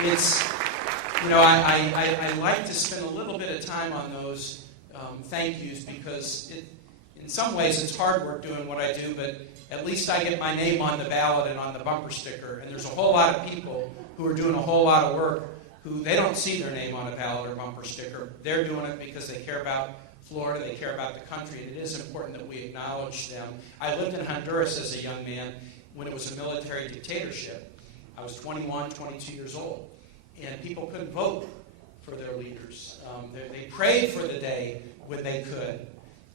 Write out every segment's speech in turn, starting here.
it's, I like to spend a little bit of time on those thank yous because in some ways it's hard work doing what I do, but at least I get my name on the ballot and on the bumper sticker. And there's a whole lot of people who are doing a whole lot of work who they don't see their name on a ballot or bumper sticker. They're doing it because they care about Florida, they care about the country, and it is important that we acknowledge them. I lived in Honduras as a young man when it was a military dictatorship. I was 21, 22 years old, and people couldn't vote for their leaders. They prayed for the day when they could.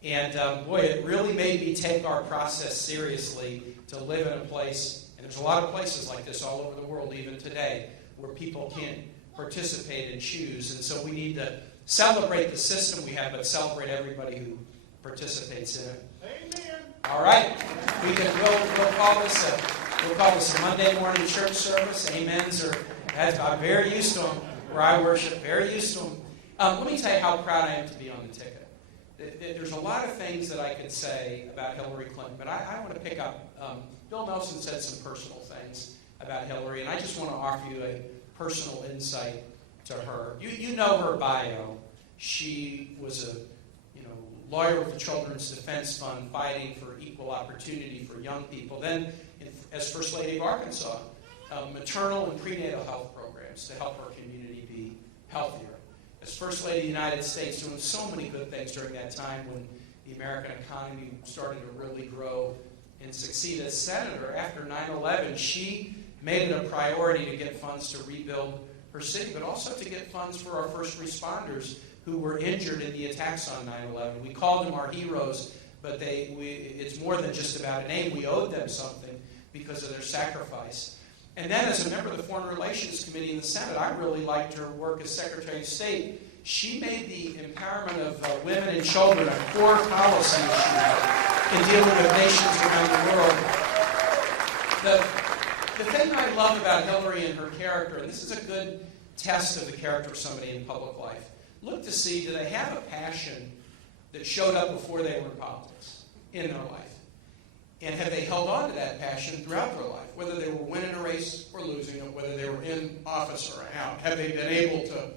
And boy, it really made me take our process seriously to live in a place, and there's a lot of places like this all over the world even today, where people can't participate and choose. And so we need to celebrate the system we have, but celebrate everybody who participates in it. Amen. All right, we'll call this a Monday morning church service. Amens I'm very used to them where I worship. Very used to them. Let me tell you how proud I am to be on the ticket. There's a lot of things that I could say about Hillary Clinton, but I want to pick up. Bill Nelson said some personal things about Hillary, and I just want to offer you a personal insight to her. You know her bio. She was a lawyer with the Children's Defense Fund fighting for equal opportunity for young people. Then, as First Lady of Arkansas, maternal and prenatal health programs to help our community be healthier. As First Lady of the United States, doing so many good things during that time when the American economy started to really grow and succeed. As Senator, after 9/11, she made it a priority to get funds to rebuild her city, but also to get funds for our first responders who were injured in the attacks on 9/11. We called them our heroes, but it's more than just about a name. We owed them something because of their sacrifice. And then as a member of the Foreign Relations Committee in the Senate, I really liked her work as Secretary of State. She made the empowerment of women and children a core policy issue in dealing with nations around the world. The thing I love about Hillary and her character, and this is a good test of the character of somebody in public life, look to see, do they have a passion that showed up before they were in politics in their life? And have they held on to that passion throughout their life, whether they were winning a race or losing it, whether they were in office or out? Have they been able to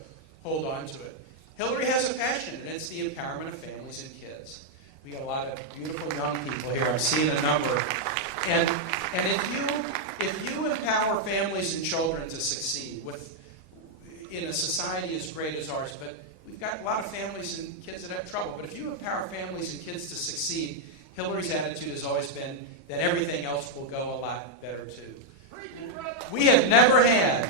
hold on to it? Hillary has a passion, and it's the empowerment of families and kids. We got a lot of beautiful young people here. I'm seeing a number. And if you empower families and children to succeed in a society as great as ours, but we've got a lot of families and kids that have trouble, but if you empower families and kids to succeed, Hillary's attitude has always been that everything else will go a lot better too. We have never had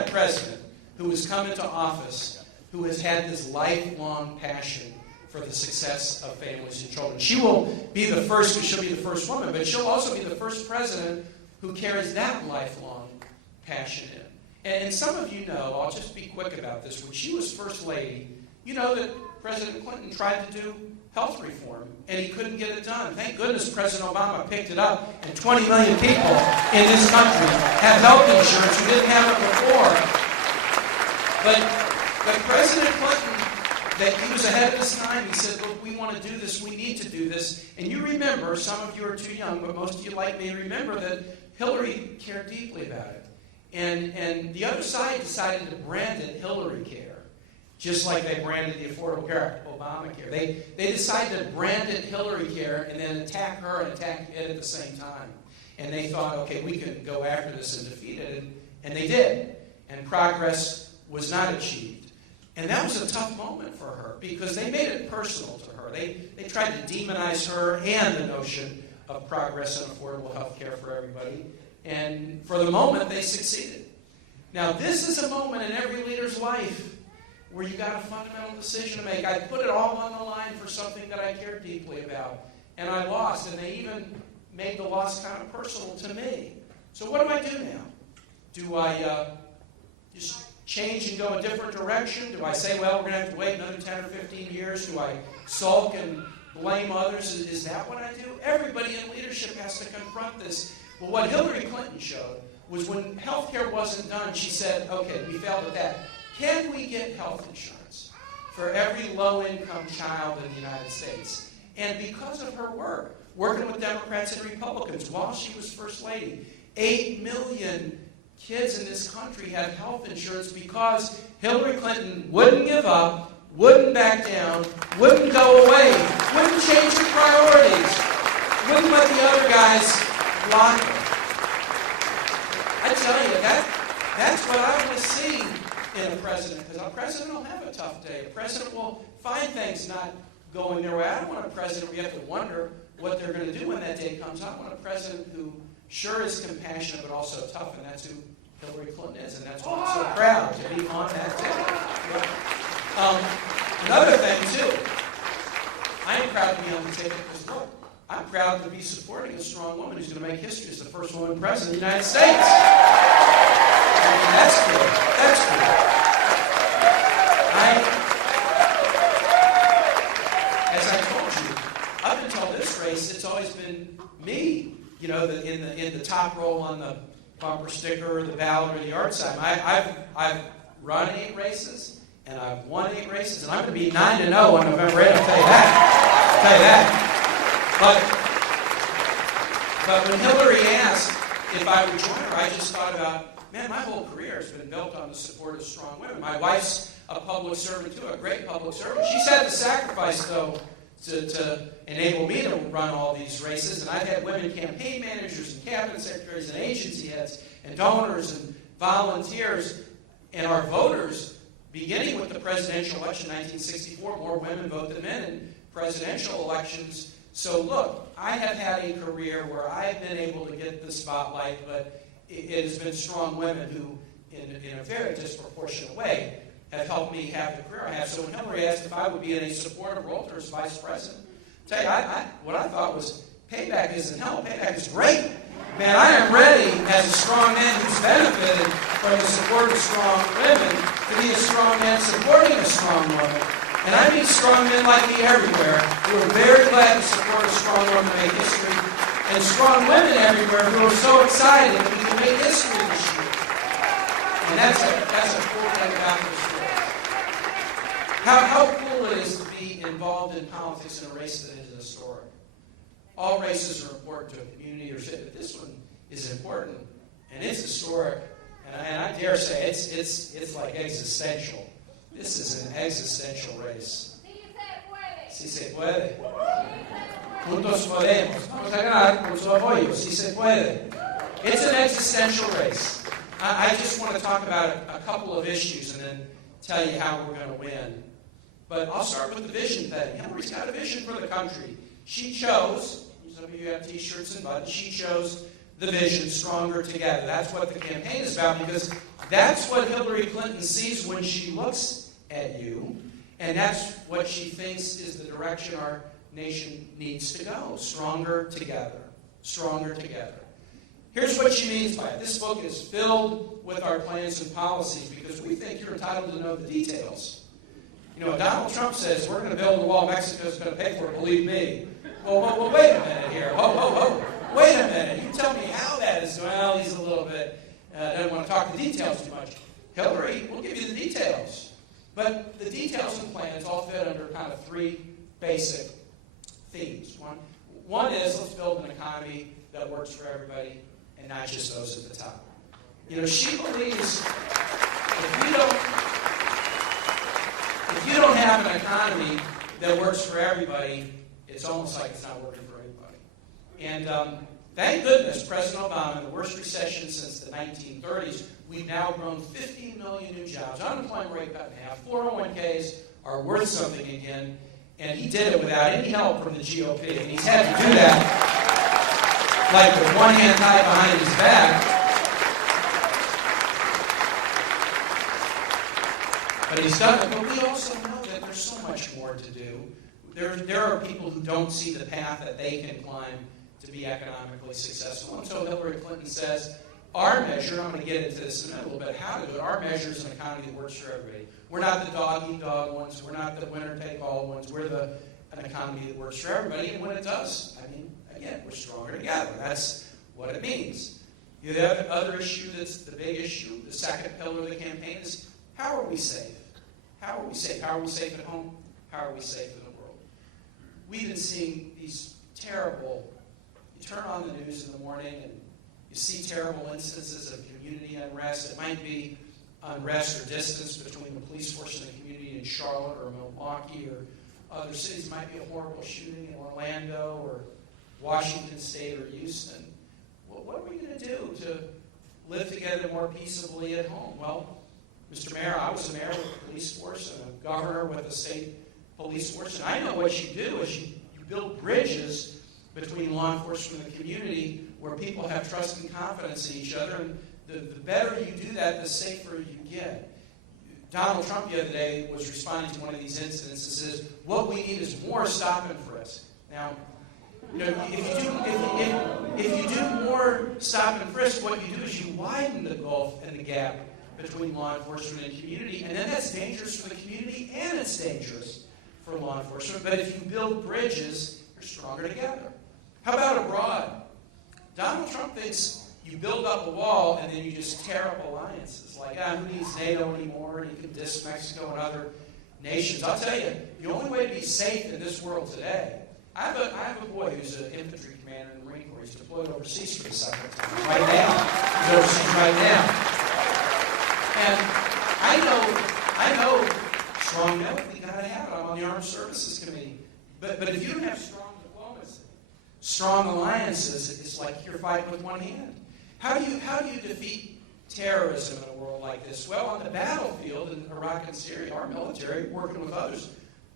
a president who has come into office who has had this lifelong passion for the success of families and children. She will be the first, because she'll be the first woman, but she'll also be the first president who carries that lifelong passion in. And some of you know, I'll just be quick about this, when she was First Lady, you know that President Clinton tried to do health reform, and he couldn't get it done. Thank goodness President Obama picked it up, and 20 million people in this country have health insurance who didn't have it before. But President Clinton, he was ahead of his time. He said, look, we want to do this, we need to do this. And you remember, some of you are too young, but most of you like me remember that Hillary cared deeply about it. And the other side decided to brand it Hillary Care. Just like they branded the Affordable Care Act, Obamacare. They decided to brand it Hillary Care and then attack her and attack it at the same time. And they thought, okay, we can go after this and defeat it. And they did. And progress was not achieved. And that was a tough moment for her because they made it personal to her. They tried to demonize her and the notion of progress and affordable health care for everybody. And for the moment, they succeeded. Now, this is a moment in every leader's life where you got a fundamental decision to make. I put it all on the line for something that I cared deeply about, and I lost, and they even made the loss kind of personal to me. So what do I do now? Do I just change and go a different direction? Do I say, well, we're going to have to wait another 10 or 15 years? Do I sulk and blame others? Is that what I do? Everybody in leadership has to confront this. Well, what Hillary Clinton showed was when health care wasn't done, she said, okay, we failed at that. Can we get health insurance for every low-income child in the United States? And because of her work, working with Democrats and Republicans while she was First Lady, 8 million kids in this country have health insurance because Hillary Clinton wouldn't give up, wouldn't back down, wouldn't go away, wouldn't change her priorities, wouldn't let the other guys block her. I tell you, that's what I want to see in a president, because a president will have a tough day. A president will find things not going their way. I don't want a president where you have to wonder what they're going to do when that day comes. I want a president who sure is compassionate but also tough, and that's who Hillary Clinton is, and that's why I'm so proud to be on that ticket. Another thing, too, I am proud to be on the ticket because, look, I'm proud to be supporting a strong woman who's going to make history as the first woman president of the United States. I mean, that's good. That's good. As I told you, up until this race, it's always been me, you know, in the top role on the bumper sticker, or the ballot, or the yard sign. I've run 8 races, and I've won 8 races, and I'm going to be 9-0 on November 8th. I'll tell you that. But when Hillary asked if I would join her, I just thought about, man, my whole career has been built on the support of strong women. My wife's a public servant, too, a great public servant. She's had to sacrifice, though, to enable me to run all these races. And I've had women campaign managers and cabinet secretaries and agency heads and donors and volunteers. And our voters, beginning with the presidential election in 1964, more women vote than men in presidential elections. So look, I have had a career where I've been able to get the spotlight, but it has been strong women who, in a very disproportionate way, have helped me have the career I have. So when Hillary asked if I would be in a supportive role to her as vice president, tell you, what I thought was, payback isn't hell, payback is great. Man, I am ready, as a strong man who's benefited from the support of strong women, to be a strong man supporting a strong woman. And I meet strong men like me everywhere who are very glad to support a strong woman to make history, and strong women everywhere who are so excited that we can make history this year. And that's a cool thing about this race. How cool it is to be involved in politics in a race that is historic. All races are important to a community or city, but this one is important, and it's historic, and I dare say it's like existential. This is an existential race. Si se puede. Juntos podemos. Vamos a ganar por su apoyo. Si se puede. It's an existential race. I just want to talk about a couple of issues and then tell you how we're going to win. But I'll start with the vision thing. Hillary's got a vision for the country. She chose, some of you have T-shirts and buttons, she chose the vision, Stronger Together. That's what the campaign is about, because that's what Hillary Clinton sees when she looks at you, and that's what she thinks is the direction our nation needs to go. Stronger together. Stronger together. Here's what she means by it. This book is filled with our plans and policies because we think you're entitled to know the details. You know, Donald Trump says, we're going to build a wall, Mexico's going to pay for it, believe me. Well, wait a minute here. Whoa. Wait a minute. You tell me how that is. Well, he's a little bit, doesn't want to talk the details too much. Hillary will give you the details. But the details and plans all fit under kind of 3 basic themes. One is, let's build an economy that works for everybody and not just those at the top. You know, she believes if you don't have an economy that works for everybody, it's almost like it's not working for anybody. And thank goodness, President Obama, in the worst recession since the 1930s, we've now grown 15 million new jobs. Unemployment rate cut in half. 401ks are worth something again. And he did it without any help from the GOP. And he's had to do that like with one hand tied behind his back. But he's done it. But we also know that there's so much more to do. There are people who don't see the path that they can climb to be economically successful. And so Hillary Clinton says, our measure, I'm going to get into this in a little bit, how to do it, our measure is an economy that works for everybody. We're not the dog-eat-dog ones. We're not the winner-take-all ones. We're an economy that works for everybody. And when it does, I mean, again, we're stronger together. That's what it means. The other issue that's the big issue, the second pillar of the campaign is, how are we safe? How are we safe? How are we safe at home? How are we safe in the world? We've been seeing these terrible, you turn on the news in the morning and You see terrible instances of community unrest. It might be unrest or distance between the police force and the community in Charlotte or Milwaukee or other cities. It might be a horrible shooting in Orlando or Washington State or Houston. Well, what are we going to do to live together more peaceably at home? Well, Mr. Mayor, I was a mayor with a police force and a governor with a state police force, and I know what you do is you build bridges between law enforcement and the community where people have trust and confidence in each other, and the better you do that, the safer you get. Donald Trump the other day was responding to one of these incidents and says, what we need is more stop and frisk. Now, if you do more stop and frisk, what you do is you widen the gulf and the gap between law enforcement and community, and then that's dangerous for the community and it's dangerous for law enforcement. But if you build bridges, you're stronger together. How about abroad? Donald Trump thinks you build up a wall and then you just tear up alliances. Like, who needs NATO anymore? And you can diss Mexico and other nations. I'll tell you, the only way to be safe in this world today, I have a boy who's an infantry commander in the Marine Corps. He's deployed overseas for the second time. Right now. He's overseas right now. And I know strong men, we got to have it. I'm on the Armed Services Committee. But if you don't have strong diplomacy, strong alliances, it's like you're fighting with one hand. How do you defeat terrorism in a world like this? Well, on the battlefield in Iraq and Syria, our military, working with others,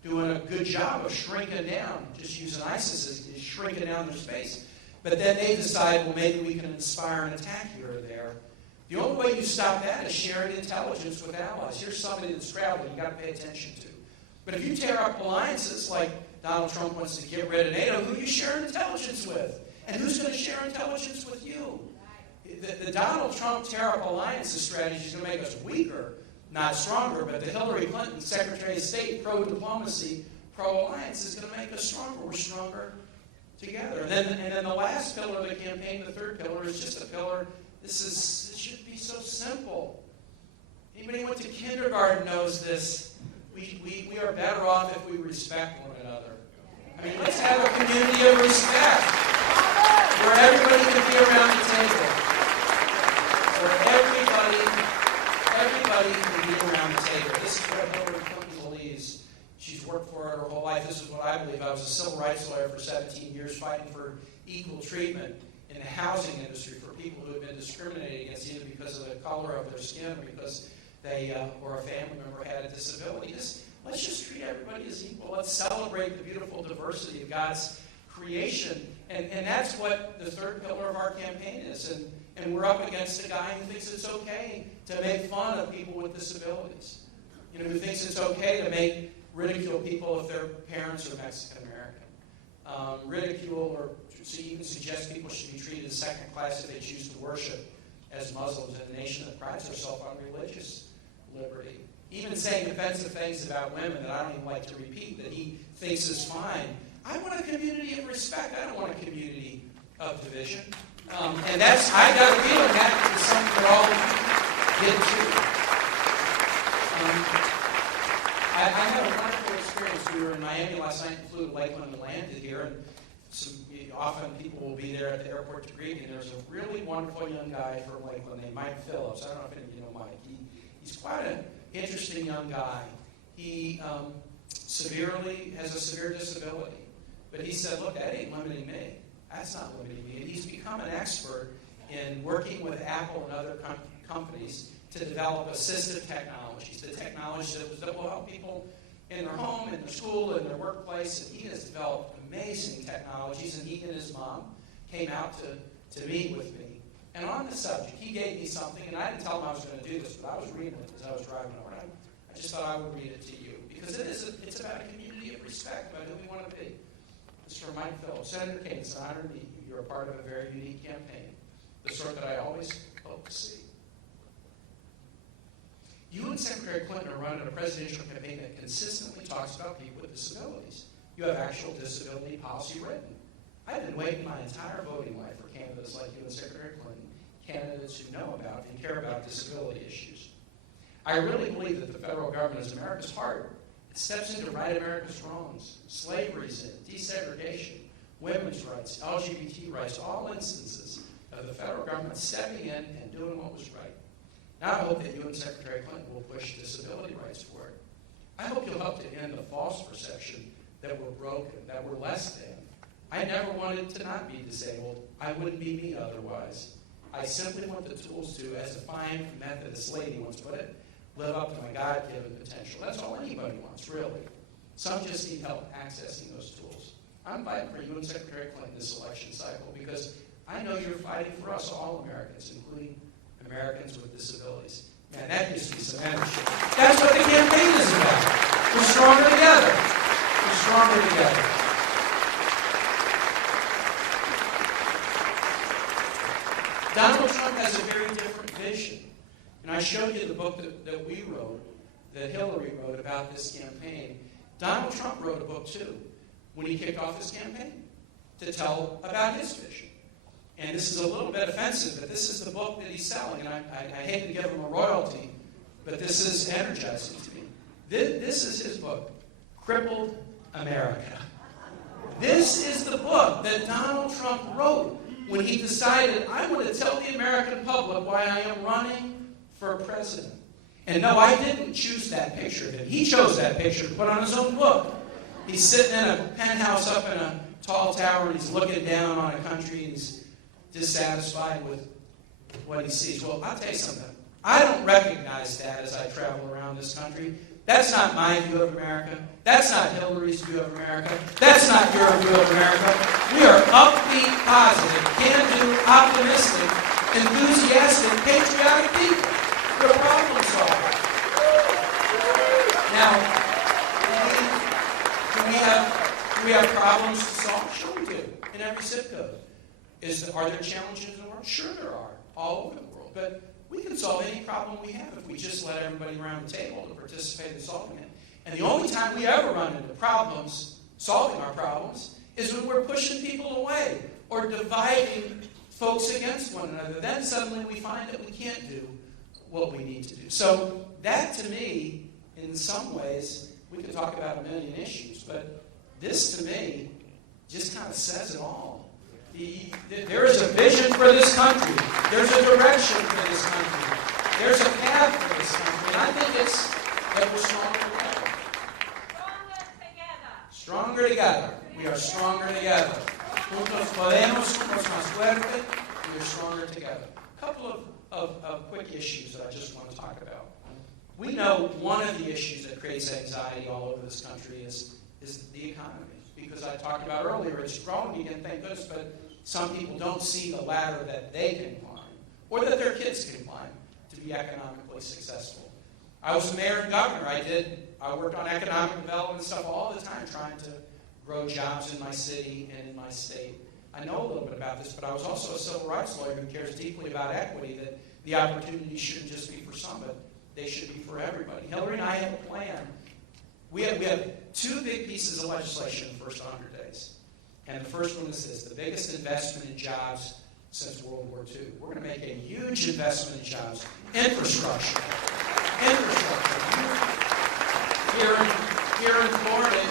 doing a good job of shrinking down, just using ISIS as shrinking down their space. But then they decide, well, maybe we can inspire an attack here or there. The only way you stop that is sharing intelligence with allies. Here's somebody that's traveling you've got to pay attention to. But if you tear up alliances like Donald Trump wants to get rid of NATO, who are you sharing intelligence with? And who's going to share intelligence with you? The Donald Trump tear up alliances strategy is going to make us weaker, not stronger. But the Hillary Clinton Secretary of State pro-diplomacy, pro-alliance is going to make us stronger. We're stronger together. And then the last pillar of the campaign, the third pillar, is just a pillar. This should be so simple. Anybody who went to kindergarten knows this. We are better off if we respect one another. I mean, let's have a community of respect where everybody can be around the table. Where everybody can be around the table. This is what Hillary Clinton believes. She's worked for it her whole life. This is what I believe. I was a civil rights lawyer for 17 years fighting for equal treatment in the housing industry for people who have been discriminated against either because of the color of their skin or because they or a family member had a disability. Let's just treat everybody as equal. Let's celebrate the beautiful diversity of God's creation. And that's what the third pillar of our campaign is. And we're up against a guy who thinks it's okay to make fun of people with disabilities. Who thinks it's okay to ridicule people if their parents are Mexican American. Ridicule or even suggest people should be treated as second class if they choose to worship as Muslims in a nation that prides herself on religious liberty. Even saying offensive things about women that I don't even like to repeat that he thinks is fine. I want a community of respect. I don't want a community of division. And I got a feeling that is something that all get to. I had a wonderful experience. We were in Miami last night and flew to Lakeland and landed here. And often people will be there at the airport to greet me. There's a really wonderful young guy from Lakeland named Mike Phillips. I don't know if any of you know Mike. He's quite an interesting young guy. He has a severe disability. But he said, look, that ain't limiting me. That's not limiting me. And he's become an expert in working with Apple and other companies to develop assistive technologies, the technologies that will help people in their home, in their school, in their workplace. And he has developed amazing technologies, and he and his mom came out to meet with me. And on the subject, he gave me something, and I didn't tell him I was going to do this, but I was reading it as I was driving over. I just thought I would read it to you, because it's about a community of respect, about who we want to be. It's from Mike Phillips. Senator Kaine, it's an honor to meet you. You're a part of a very unique campaign, the sort that I always hope to see. You and Secretary Clinton are running a presidential campaign that consistently talks about people with disabilities. You have actual disability policy written. I've been waiting my entire voting life for candidates like you and Secretary Clinton, candidates who know about and care about disability issues. I really believe that the federal government is America's heart. It steps in to right America's wrongs. Slavery's in, desegregation, women's rights, LGBT rights, all instances of the federal government stepping in and doing what was right. Now I hope that you and Secretary Clinton will push disability rights for it. I hope you'll help to end the false perception that we're broken, that we're less than. I never wanted to not be disabled. I wouldn't be me otherwise. I simply want the tools to, as a fine Methodist lady once put it, live up to my God-given potential. That's all anybody wants, really. Some just need help accessing those tools. I'm fighting for you and Secretary Clinton this election cycle because I know you're fighting for us, all Americans, including Americans with disabilities. Man, that gives me some energy. That's what the campaign is about. We're stronger together. We're stronger together. Donald Trump has a very different vision. And I showed you the book that we wrote, that Hillary wrote about this campaign. Donald Trump wrote a book, too, when he kicked off his campaign, to tell about his vision. And this is a little bit offensive, but this is the book that he's selling. And I hate to give him a royalty, but this is energizing to me. This is his book, Crippled America. This is the book that Donald Trump wrote when he decided, I want to tell the American public why I am running for president. And no, I didn't choose that picture of him. He chose that picture to put on his own book. He's sitting in a penthouse up in a tall tower, and he's looking down on a country, and he's dissatisfied with what he sees. Well, I'll tell you something. I don't recognize that as I travel around this country. That's not my view of America. That's not Hillary's view of America. That's not your view of America. We are upbeat, positive, can-do, optimistic, enthusiastic, patriotic people. We're problem solvers. Now, do we have problems to solve? Sure we do, in every zip code. Are there challenges in the world? Sure there are, all over the world. But we can solve any problem we have if we just let everybody around the table to participate in solving it. And the only time we ever run into problems, solving our problems, is when we're pushing people away or dividing folks against one another. Then suddenly we find that we can't do what we need to do. So that, to me, in some ways, we could talk about a million issues, but this, to me, just kind of says it all. There is a vision for this country. There's a direction for this country. There's a path for this country. And I think it's that we're stronger together. Stronger together. We are stronger together. Juntos podemos, juntos más fuerte. We are stronger together. A couple of quick issues that I just want to talk about. We know one of the issues that creates anxiety all over this country is the economy. Because I talked about earlier, it's growing again, thank goodness, but some people don't see the ladder that they can climb, or that their kids can climb, to be economically successful. I was a mayor and governor. I worked on economic development stuff all the time, trying to grow jobs in my city and in my state. I know a little bit about this, but I was also a civil rights lawyer who cares deeply about equity, that the opportunities shouldn't just be for some, but they should be for everybody. Hillary and I have a plan. We have two big pieces of legislation in the first 100 days. And the first one is this, the biggest investment in jobs since World War II. We're going to make a huge investment in jobs. Infrastructure. Here in Florida,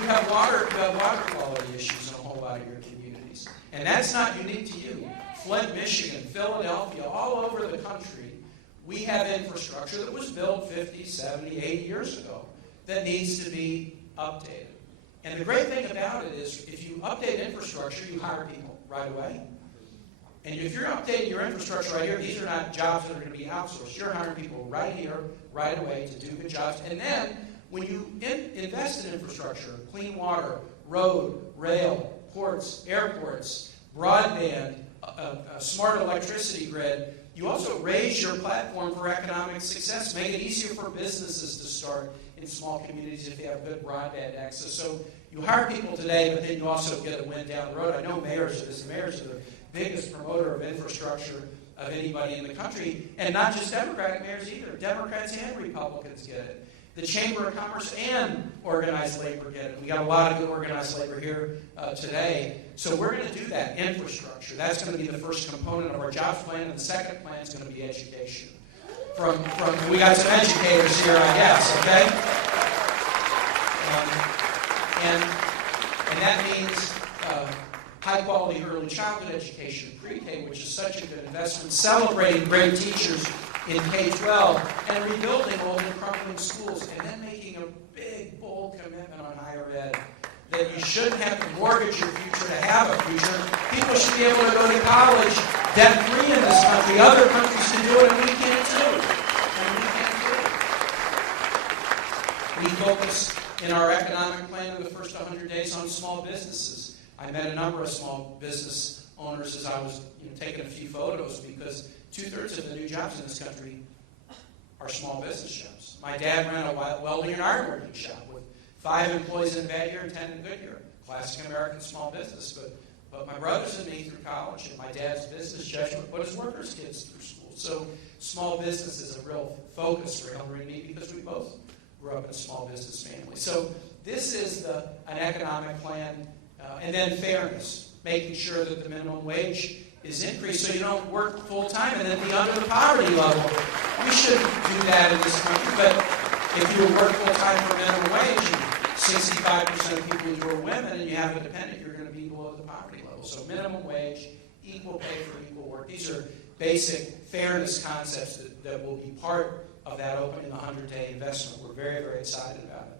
you have water quality issues in a whole lot of your communities. And that's not unique to you. Flint, Michigan, Philadelphia, all over the country, we have infrastructure that was built 50, 70, 80 years ago that needs to be updated. And the great thing about it is if you update infrastructure, you hire people right away. And if you're updating your infrastructure right here, these are not jobs that are going to be outsourced. You're hiring people right here, right away to do good jobs. And then when you invest in infrastructure, clean water, road, rail, ports, airports, broadband, a smart electricity grid, you also raise your platform for economic success, make it easier for businesses to start in small communities if they have good broadband access. So you hire people today, but then you also get a win down the road. I know mayors are the biggest promoter of infrastructure of anybody in the country, and not just Democratic mayors either. Democrats and Republicans get it. The Chamber of Commerce and organized labor get it. We got a lot of good organized labor here today. So we're going to do that, infrastructure. That's going to be the first component of our jobs plan, and the second plan is going to be education. We got some educators here, I guess, okay? And that means high-quality early childhood education, pre-K, which is such a good investment, celebrating great teachers in K-12, and rebuilding old and crumbling schools, and then making a big, bold commitment on higher ed that you shouldn't have to mortgage your future to have a future. People should be able to go to college debt-free in this country. Other countries can do it, and we can't too. We focus in our economic plan in the first 100 days on small businesses. I met a number of small business owners as I was taking a few photos, because 2/3 of the new jobs in this country are small business jobs. My dad ran a welding and ironworking shop with 5 employees in Badyear and 10 in Goodyear. Classic American small business. But my brothers and me through college, and my dad's business judgment put his workers' kids through school. So small business is a real focus for Hillary and me, because we both grew up in a small business family. So this is an economic plan. And then fairness, making sure that the minimum wage is increased so you don't work full-time and then be under the poverty level. We shouldn't do that in this country, but if you work full-time for minimum wage, and 65% of people who are women, and you have a dependent, you're going to be below the poverty level. So minimum wage, equal pay for equal work. These are basic fairness concepts that will be part of that opening the 100-day investment. We're very, very excited about it.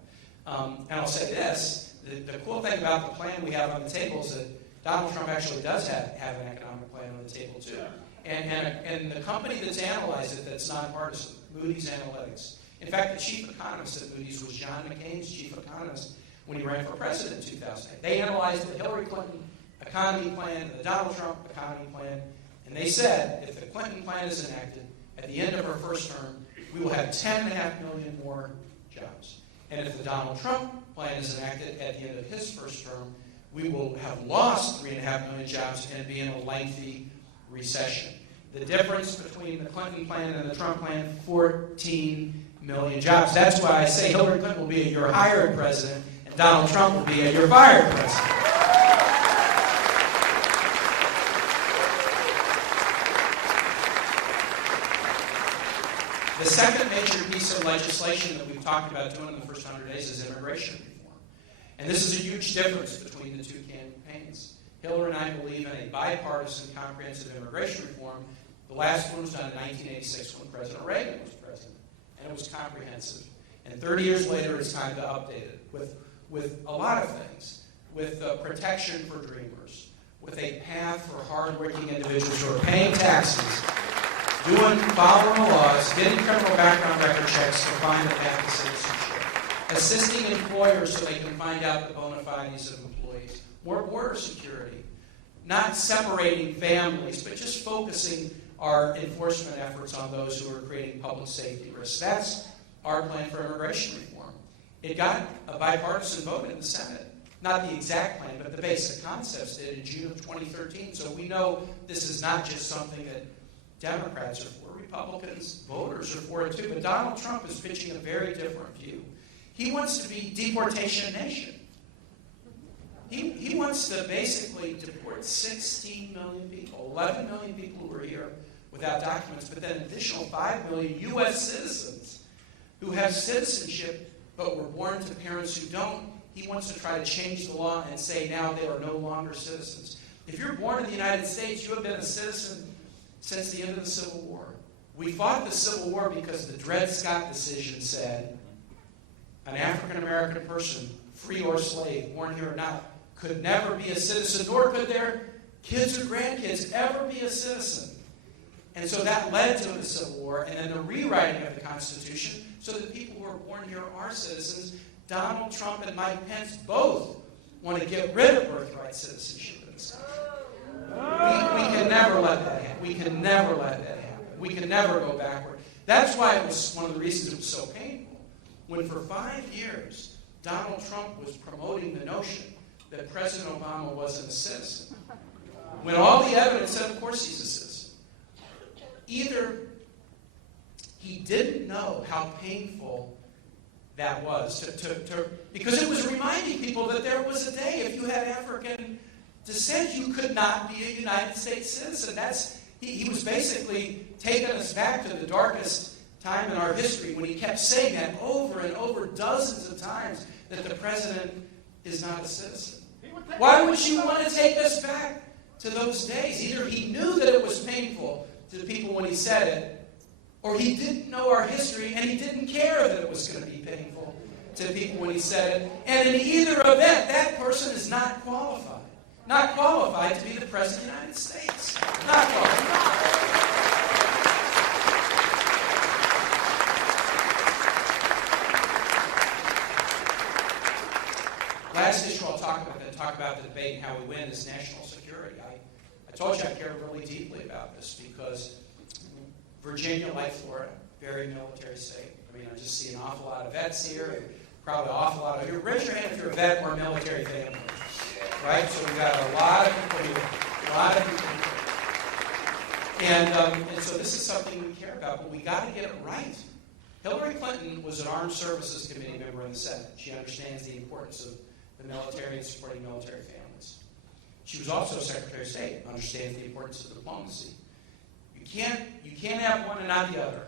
And I'll say this. The cool thing about the plan we have on the table is that Donald Trump actually does have an economic plan on the table, too. And the company that's analyzed it, that's nonpartisan, Moody's Analytics. In fact, the chief economist at Moody's was John McCain's chief economist when he ran for president in 2008. They analyzed the Hillary Clinton economy plan, the Donald Trump economy plan, and they said if the Clinton plan is enacted, at the end of her first term, we will have 10.5 million more jobs. And if the Donald Trump plan is enacted at the end of his first term, we will have lost 3.5 million jobs and be in a lengthy recession. The difference between the Clinton plan and the Trump plan, 14 million jobs. That's why I say Hillary Clinton will be a your hired president and Donald Trump will be a your fired president. The second major piece of legislation that we've talked about doing in the first 100 days is immigration reform. And this is a huge difference between the two campaigns. Hillary and I believe in a bipartisan, comprehensive immigration reform. The last one was done in 1986 when President Reagan was president. And it was comprehensive. And 30 years later, it's time to update it with a lot of things. With protection for dreamers. With a path for hardworking individuals who are paying taxes, following the laws, getting criminal background record checks to find a path to citizenship, assisting employers so they can find out the bona fides of employees, more border security, not separating families, but just focusing our enforcement efforts on those who are creating public safety risks. That's our plan for immigration reform. It got a bipartisan vote in the Senate. Not the exact plan, but the basic concepts did in June of 2013. So we know this is not just something that Democrats are for. Republicans, voters are for it too. But Donald Trump is pitching a very different view. He wants to be deportation nation. He wants to basically deport 16 million people, 11 million people who are here without documents, but then an additional 5 million U.S. citizens who have citizenship but were born to parents who don't. He wants to try to change the law and say now they are no longer citizens. If you're born in the United States, you have been a citizen since the end of the Civil War. We fought the Civil War because the Dred Scott decision said an African-American person, free or slave, born here or not, could never be a citizen, nor could their kids or grandkids ever be a citizen. And so that led to the Civil War and then the rewriting of the Constitution so that people who are born here are citizens. Donald Trump and Mike Pence both want to get rid of birthright citizenship in this country. We can never let that happen. We can never let that happen. We can never go backward. That's why it was one of the reasons it was so painful. When for 5 years, Donald Trump was promoting the notion that President Obama wasn't a citizen. When all the evidence said, of course he's a citizen. Either he didn't know how painful that was, because it was reminding people that there was a day if you had African descent, you could not be a United States citizen. He was basically taking us back to the darkest time in our history when he kept saying that over and over dozens of times that the president is not a citizen. He would Why would you want to take us back to those days? Either he knew that it was painful to the people when he said it, or he didn't know our history and he didn't care that it was going to be painful to people when he said it. And in either event, that person is not qualified. Not qualified to be the President of the United States. Not qualified. Last issue I'll talk about the debate and how we win is national security. I told you I care really deeply about this because Virginia, like Florida, very military state. I mean, I just see an awful lot of vets here, and probably an awful lot of you. Raise your hand if you're a vet or a military family. Right? So we've got a lot of people here. A lot of people here. And so this is something we care about, but we got to get it right. Hillary Clinton was an Armed Services Committee member in the Senate. She understands the importance of the military and supporting military families. She was also Secretary of State, understands the importance of diplomacy. You can't have one and not the other.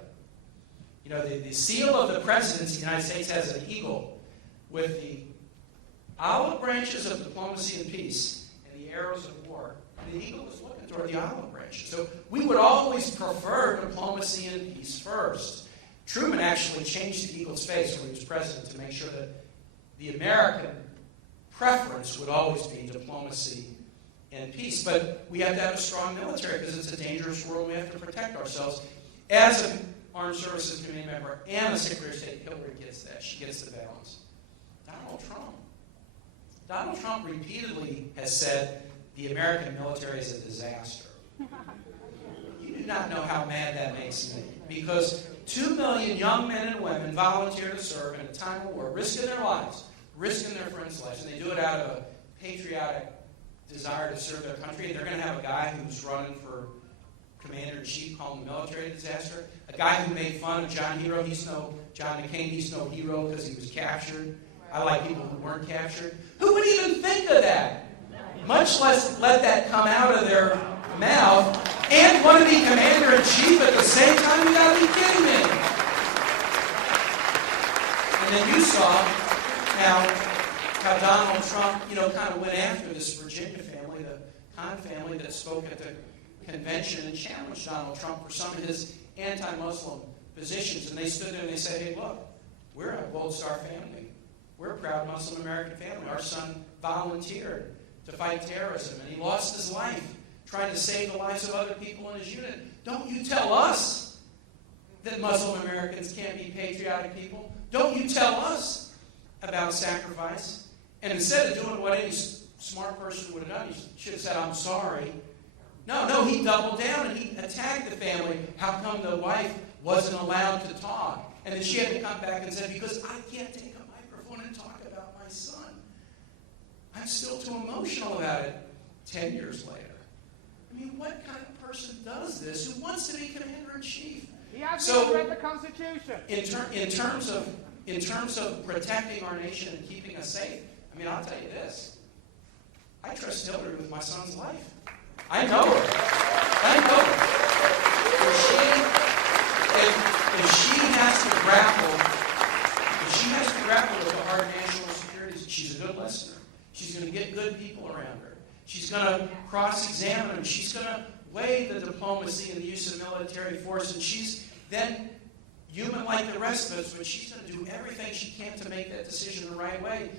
You know, the seal of the presidency of the United States has an eagle with the olive branches of diplomacy and peace and the arrows of war. And the eagle is looking toward the olive branches. So we would always prefer diplomacy and peace first. Truman actually changed the eagle's face when he was president to make sure that the American preference would always be diplomacy and peace. But we have to have a strong military because it's a dangerous world. We have to protect ourselves. As an Armed Services Committee member and a Secretary of State, Hillary gets that. She gets the balance. Donald Trump repeatedly has said the American military is a disaster. You do not know how mad that makes me. Because 2 million young men and women volunteer to serve in a time of war, risking their lives, risking their friends' lives, and they do it out of a patriotic desire to serve their country. And they're going to have a guy who's running for commander-in-chief calling the military a disaster. A guy who made fun of John Hero. John McCain, he's no hero because he was captured. I like people who weren't captured. Who would even think of that? Much less let that come out of their mouth and want to be commander-in-chief at the same time. You got to be kidding me. And then you saw how Donald Trump, kind of went after this Virginia family, the Kaine family that spoke at the convention and challenged Donald Trump for some of his anti-Muslim positions. And they stood there and they said, hey, look, we're a Gold Star family. We're a proud Muslim American family. Our son volunteered to fight terrorism, and he lost his life trying to save the lives of other people in his unit. Don't you tell us that Muslim Americans can't be patriotic people. Don't you tell us about sacrifice. And instead of doing what any smart person would have done, he should have said, I'm sorry. No, he doubled down and he attacked the family. How come the wife wasn't allowed to talk? And then she had to come back and say, because I can't take a microphone and talk about my son. I'm still too emotional about it 10 years later. I mean, what kind of person does this who wants to be commander-in-chief? He hasn't read the Constitution. In terms of protecting our nation and keeping us safe, I mean, I'll tell you this. I trust Hillary with my son's life. I know her. If she has to grapple with the hard national security, she's a good listener. She's going to get good people around her. She's going to cross-examine them. She's going to weigh the diplomacy and the use of military force, and she's then human like the rest of us, but she's going to do everything she can to make that decision the right way.